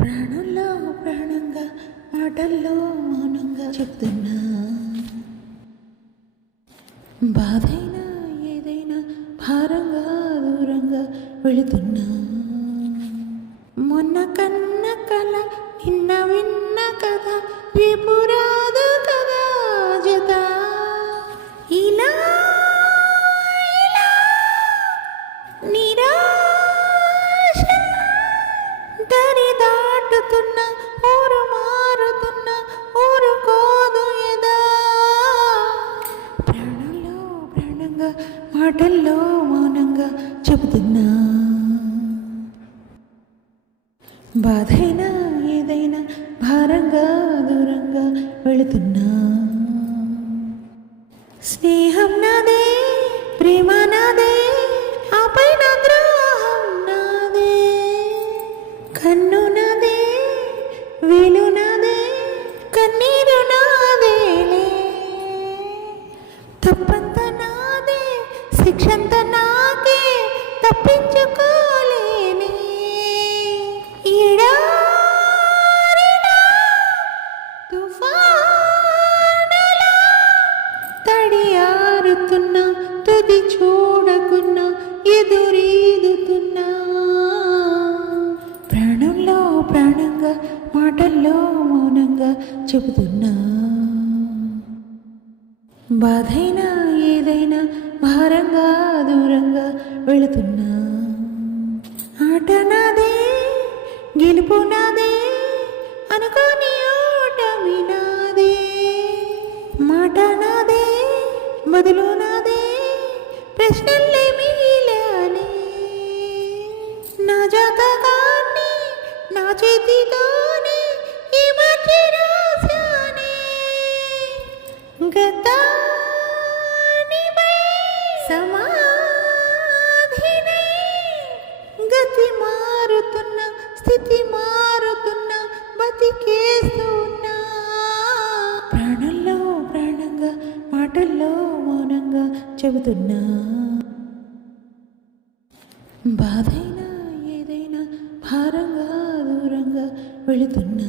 ప్రాణంలో ప్రాణంగా మాటల్లో మౌనంగా చెప్తున్నా, బాధైనా ఏదైనా భారంగా దూరంగా వెళుతున్నా. మొన్న కన్న కల నిన్న విన్న కథ రేపు రాదు కదా జత. ఇలా నిరాశ దరి దాటుతున్నా, ఊరు మారుతున్నా, ఊరుకోదు ఎదా. ప్రాణంలో ప్రాణంగా మాటల్లో మౌనంగా చెబుతున్నా, బాధైనా ఏదైనా భారంగా దూరంగా వెళుతున్నా. స్నేహం నాదే, ప్రేమ నాదే, ఆపైన ద్రోహం నాదే. కన్ను నాదే, వేలు నాదే, కన్నీరు నాదేలే. తప్పంత నాదే, శిక్షంత నాకే, తప్పించుకోలేనే. ఎడారిలో తుఫానులా తడియారుతున్నా, తుది చూడకున్నా ఎదురీదుతున్నా. ప్రాణంలో ప్రాణంగా మాటల్లో మౌనంగా చెబుతున్నా, బాధైనా ఏదైనా భారంగా దూరంగా వెళుతున్నా. ఆట నాదే, గెలుపు నాదే, అనుకోని ఓటమి నాదే. మాట నాదే, బదులు నాదే, ప్రశ్నలే మిగిలానే. నా జాతకాన్ని నా చేతితోనే ఈ మార్చి రాశానే. గతానిపై సమాధినై గతి మారుతున్నా, స్థితి మారుతున్నా, బతికేస్తున్నా. ప్రాణంలో ప్రాణంగా మాటల్లో మౌనంగా చెబుతున్నా, బాధైనా ఏదైనా భారంగా దూరంగా వెళుతున్నా.